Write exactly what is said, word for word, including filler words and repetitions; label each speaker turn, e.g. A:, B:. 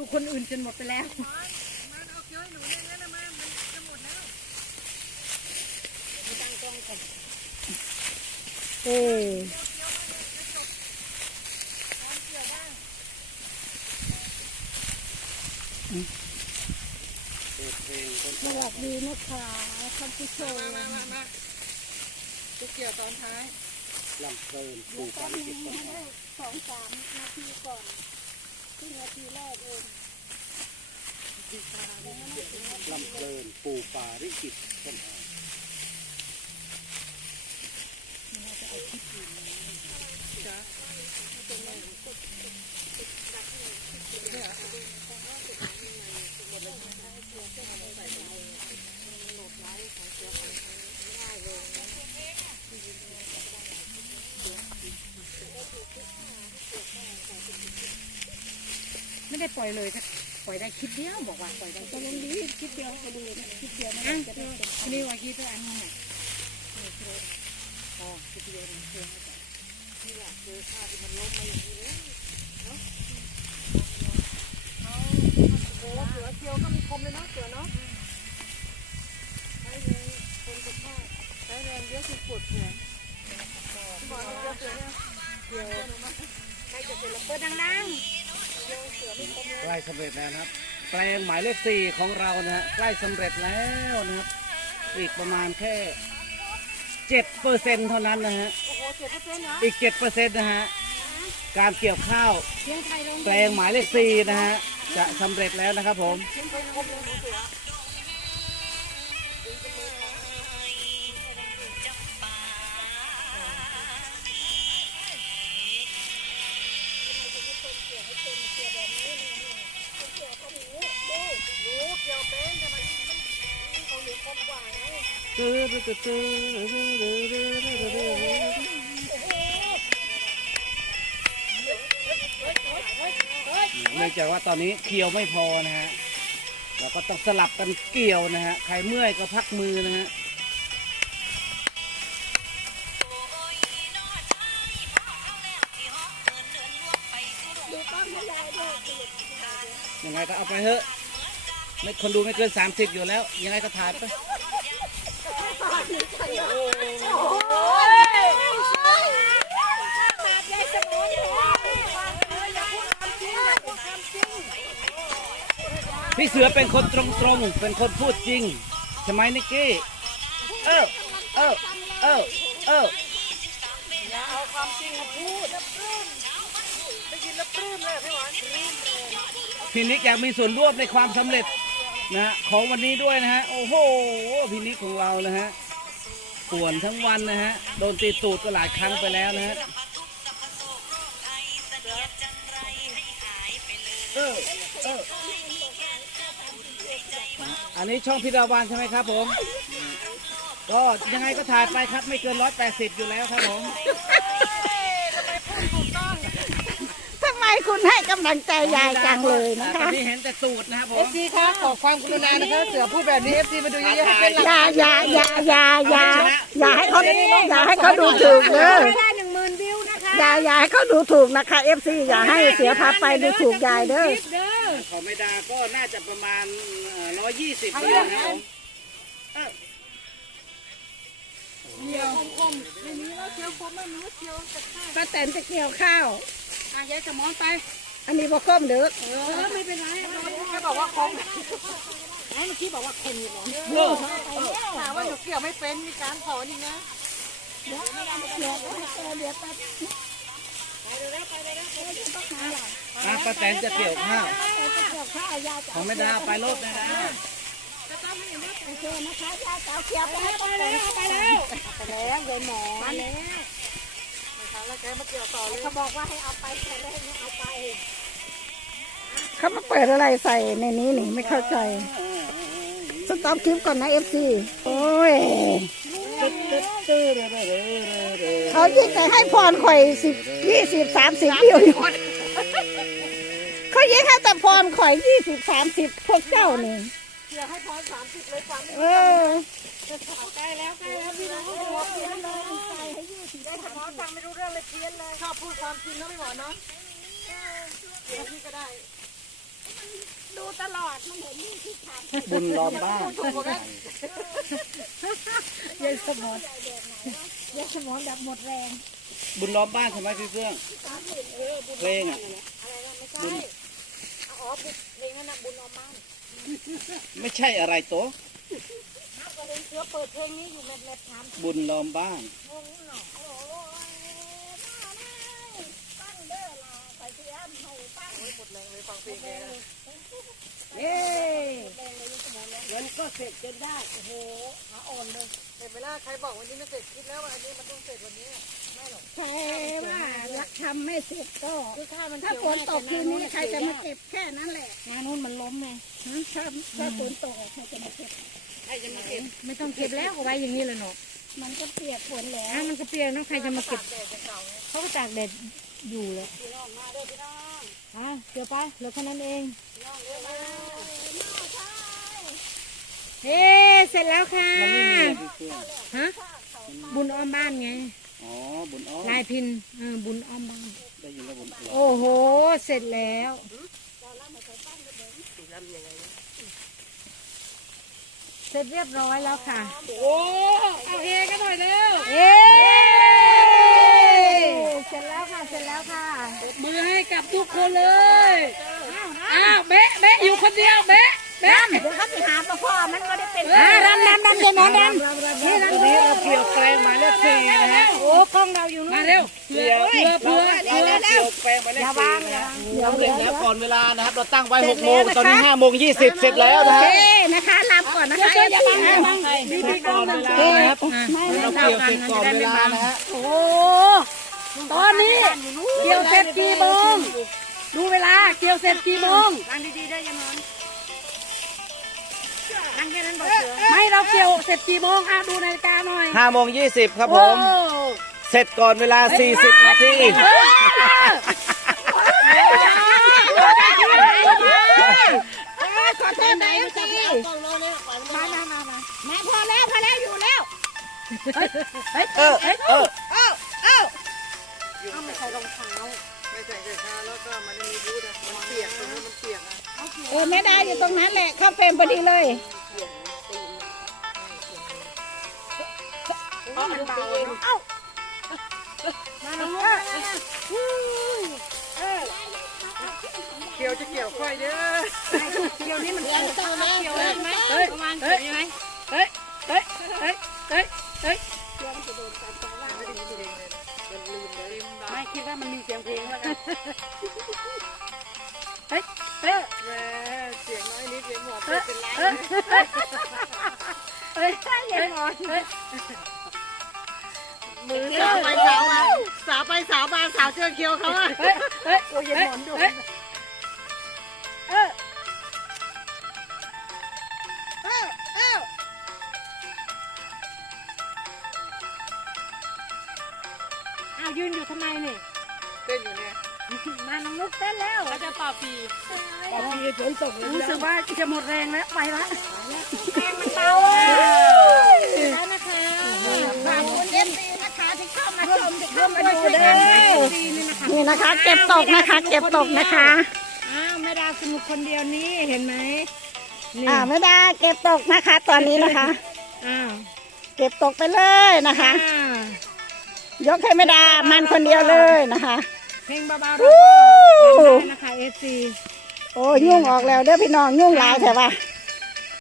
A: คนอื่นจนหมดไปแล้ว
B: เออสวัสดีนะคะท่านผู้ชมมามามาจะเกี่ยวตอนท้ายลำเพลินปูปลาริกิตสองสามนาทีก่อนที่นาทีแรกเองลำเพลินปูปลาริกิตต้นหอมมันจะเอาคิดอยู่จ้ะ
A: ไม่ได้ปล่อยเลยค่ะปล่อยได้คลิปเดียวบอกว่าปล่อยได้ตอนนี้คลิปเดียวก็ดูนะคลิปเดียวนะจะได้นี่ว่าคลิปตัวอันนี้น่ะอ๋อคลิปเดียวนะเชื่อไหมจ๊ะที่อยากเจอภาพที่มันล้มมาอย่างนี้เลยเนาะเขาโอ้เสือเกียวก็มีคมเลยเนาะเสือเนาะใช้แรงคนกับผ้าใช้แรงเยอะที่ปวดแขนบอกเราเสือเนี่ยเกียวใครจะเสือระเบิดดังๆ
B: ใกล้สำเร็จแล้วนะครับแปลงหมายเลขสี่ของเรานะฮะใกล้สำเร็จแล้วนะครับอีกประมาณแค่เจ็ดเปอร์เซ็นต์เท่านั้นนะฮะอีกเจ็ดเปอร์เซ็นต์นะฮะการเกี่ยวข้าวแปลงหมายเลขสี่นะฮะจะสำเร็จแล้วนะครับผมเนื่องจากว่าตอนนี้เกี่ยวไม่พอนะฮะเราก็ต้องสลับกันเกี่ยวนะฮะใครเมื่อยก็พักมือนะฮะยังไงก็เอาไปเถอะไม่คนดูไม่เกินสามสิบอยู่แล้วยังไงก็ถ่ายไปพี่เสือเป็นคนตรงๆเป็นคนพูดจริงใช่ไหมนิกกี้เออเออเออเออ
A: อย่าเอาความจริงมาพูดได้ยินแล้วปลื้มเลยพี่หวาน
B: พี่นิกอยากมีส่วนร่วมในความสำเร็จนะของวันนี้ด้วยนะฮะโอ้โหพี่นิกของเรานะฮะป่วนทั้งวันนะฮะโดนตีตูดก็หลายครั้งไปแล้วนะฮะเออเอออันนี้ช่องพิดาวานใช่ไหมครับผมก็ยังไงก็ถ่ายไปครับไม่เกินร้อยแปดสิบอยู่แล้วครับผม
C: ทำไมคุณให้กำลังใจยายจังเลยนะคะ
B: นี่เห็นแต่ตูดนะครับผม
A: เอฟซีคะขอความกรุณานะคะเสือพูดแบบนี้เอฟซีมาดูเยอะๆให้เป็นหลัก
C: อย่าอย่าอย่าอย่าอย่าอย่าให้เขาอย่าให้เขาดูถูกเลย
A: ได้หนึ่งหมื่นวิวนะคะ
C: อย่าอย่าให้เขาดูถูกนะคะเอฟซีอย่าให้เสือพาไปดูถูกยายเด้อ
B: ของไม่ดาก็น่าจะประมาณร้อยยี่สิบนะครับผม
A: เกี่ยวคมๆในนี้เราเกี่ยวคมไม่รู้เกี่ยวจะข้าว
C: ป้าแตนจะเกี่ยวข้าว
A: อ่ะยายจะมอนไป
C: อันนี้บอกคมเด้อ
A: เออไม่เป็นไรแค่บอกว่าคมไอ้เมื่อกี้บอกว่าคมอยู่หรอถามว่าหนูเกี่ยวไม่เป็นมีการสอนอีกนะ
C: เดี๋ยวเดี๋ยวเดี๋ยวแป๊บ
B: ป้าแตนจะเกี่ยวข้าว
C: ของไม่
B: ได้ไปรถนะนะ
C: โอเคนะคะยายจะเอาเกี่ยวไปให้ไป
A: แล้วไปแล้วไปแล้วเลยหมอน
C: แล้ว
A: แล้วแกมาเกี่ยวต่อเลย
C: เขาบอกว่าให้เอาไปแต่แรกเอาไปเขามาเปิดอะไรใส่ในนี้นี่ไม่เข้าใจสต็อปคลิปก่อนนะเอฟซีโอ้ยเขายิงแต่ให้พรข่อยสิบยี่สิบสามสิบวิวเขายิงให้แต่พรข่อยยี่สิบสามสิบพวกเจ้านี่
A: เกี่ยวให้พรสามสิบเลยฟัง
C: เออ
A: ใกล้แล้วใกล้แล้วพี่น้องหัวเพี้ยนเลยให้ยี่สิบได้ถ้าหมอฟังไม่รู้เรื่องเลยเพี้ยนเลยชอบพูดความจริงนะไม่หมอเนาะเดี๋ยวพี่ก็ได้
C: ตลอดมันเห็นนี่ที่ทำ
B: บุญล้อมบ้าน
A: ยายสมอน
C: ยาสมองแบบหมดแรง
B: บุญล้อมบ้านใช่ไหมพี่เฟื่องเพลงอ่ะ
C: อะไรนะไม่ใช่อ๋อเพลงนั้นนะบุญออมบ้าน
B: ไม่ใช่อะไรโตะ
C: นับก็เห็นเสือเปิดเพลงนี้อยู่แมทแมทถาม
B: บุญล้อมบ้าน
C: งงหน่อยโอ้ยมาเลยปั้งเด้อล่ะไปเที่ยมให้ปั้งหมดแรงเลยฟังเพลงแก
A: เย้เงินก็เสร็จจนได้
C: โอ้โหขาอ่อนเลยเสร็จเวลาใครบอกวันนี้ไม่เสร็จคิดแล้วว่าอันนี้มันต้องเสร็จวันนี้ไม่หรอกใครว่ารักทำไม่เสร็จก็ถ้าฝนตกคืนนี้ใครจะมาเก็บแค่นั้นแหละ
A: งานนู้นมันล้มไง
C: ถ้าถ้าฝนตกใครจะมาเก็บ
A: ใครจะมาเก็บไม่ต้องเก็บแล้วเอาไว้อย่างนี้เลยเนาะ
C: มันก็เปียกฝนแล้ว
A: อ่ะมันก็เปลี่ยนต้องใครจะมาเก็บเขาก็ตากแดดอยู่เลย
C: พี่น้องมาเด้อพี่น้อง
A: อ่ะเดี๋ยวไปเหลือแค่นั้นเอง
C: พี่น้องเด้อมา
A: เฮ้เสร็จแล้วค่ะ
B: มันไม่มีพี่เฟื่อง
A: ฮะบุญอ้อมบ้านไง
B: อ๋อบุญอ้อม
A: ลายพินเออบุญอ้อมบ้าน
B: ได้ยินแล้วบุญอ้อม
A: โอ้โหเสร็จแล้ว เสร็จเรียบร้อยแล้วค่ะ
B: โอ้เอาเฮกันหน่อยเร็ว
A: เอ๊เสร็จแล้วค่ะเสร็จแล้วค่ะ
B: มือให้กับทุกคนเลยอ้าวเบ๊ะเบ๊ะอยู่คนเดียวเบ๊ะเบ๊ะ
C: เดี๋ยวเขาไปหาพ่อพ่อมันก็ได้เป็น
A: อ่ะรำรำรำเดี๋ยวนะรำนี่รำ
B: วันนี้เราเกี่ยวแปลงหมายเลขสี่นะฮะ
A: โอ้กล้องเราอยู่นู่น
B: มาเร็วเผื่อเผื่อเผื่อเผื่อเกี่ยวแปลงหมายเลขสี่นะฮะสำเร็จแล้วก่อนเวลานะครับเราตั้งไว้หกโมงตอนนี้ห้าโมงยี่สิบเสร็จแล้วนะ
C: โอ
B: ฮะ
C: เคนะคะลาก่อนนะคะ
A: อย่าบังอย่าบัง
B: เสร็จก่อนเวลานะครับเราเกี่ยวเสร็จก่อนเวลานะฮะ
A: โอ้ตอนนี้เกี่ยวเสร็จกี่โมงดูเวลาเกี่ยวเสร็จกี่โมง
C: ฟังดีๆได้ยังนอนนั่งแค่นั้นบอกเสือ
A: ไม่เราเกี่ยวเสร็จกี่โมงอ่ะดูนาฬิกาหน่อย
B: ห้าโมงยี่สิบครับผม
A: โอ้
B: เสร็จก่อนเวลาสี่สิบนาที
C: ขอโทษนะเอฟซีมามามามามาพอแล้วพอแล้วอยู่แล้ว
B: เออเออ
C: เอ้าเอ้า
A: เอาไม่ใส่รองเท้า
C: เออไม่ได้อยู่ตรงนั้นแหละเข้าเฟรมพอดีเลย
A: มันเบาเนาะ
C: เอ้า
A: มาลงลูก
B: เกี่ยวจะเกี่ยวค่อยเด้อ
A: เกี่ยวนี่มัน
C: เดี๋ยวเจอแล้ว
A: เกี่ยว
C: เจ
A: ได้
C: อ
A: ไหม
C: ไหม
A: ประมาณเกี่ยวได้ไหมเฮ้ยเฮ้ยเฮ้ยเฮ้ยเฮ้ยไม่คิดว่ามันมีเสียงเพลงแล้วกันเฮ้ยเฮ้ย
B: เสียงน้อยนิดเสียงหมด
A: เฮ้ย
B: เป็นไร
A: เฮ้ยเฮ้ยเฮ้ยเฮ้ย
C: มือสาวไปสาวมาสาวไปสาวมาสาวเจอเคียวเขาอะ
A: เฮ้ยเฮ้ย
C: โอ้ยหมอนดู
A: เฮ้ยเออ
C: เอ้าเอ้า
A: อ้าวยืนอยู่ทำไมนี่
B: เต้นอยู่เนี่ย
A: มาน้องลูกเต้นแล้วเขาจะเป่าปี
B: ปอบพี่ฝนตกเลย
A: รู้สึกว่าจะหมดแรงแล้วไปละ
C: แรงมันเบาอ่ะ
A: แล้วนะคะ
C: ขอบคุณเอฟซีนะคะที่เข้ามาชมที่เข้ามา
A: มา
C: ดู
A: ดู
C: เด้
A: เด้
C: อ
A: อ
C: นี่นะคะ เก็บตกนะคะ เก็บตกนะคะ
A: อ้าวแม่ดาสนุกคนเดียวนี้เห็นไหมนี่
C: อ่าไม่ได้เก็บตกนะคะ ตอนนี้นะคะ
A: อ้าว
C: เก็บตกไปเลยนะคะ
A: อ่าย
C: กให้ไม่ได้มันคนเดียวเลยนะคะ
A: เพลงเบาๆเราก็ทำได้นะคะเอฟซี
C: โอ้ยยุ่งออกแล้วเด้อพี่น้องยุ่งหลายแต่ว่า
A: อ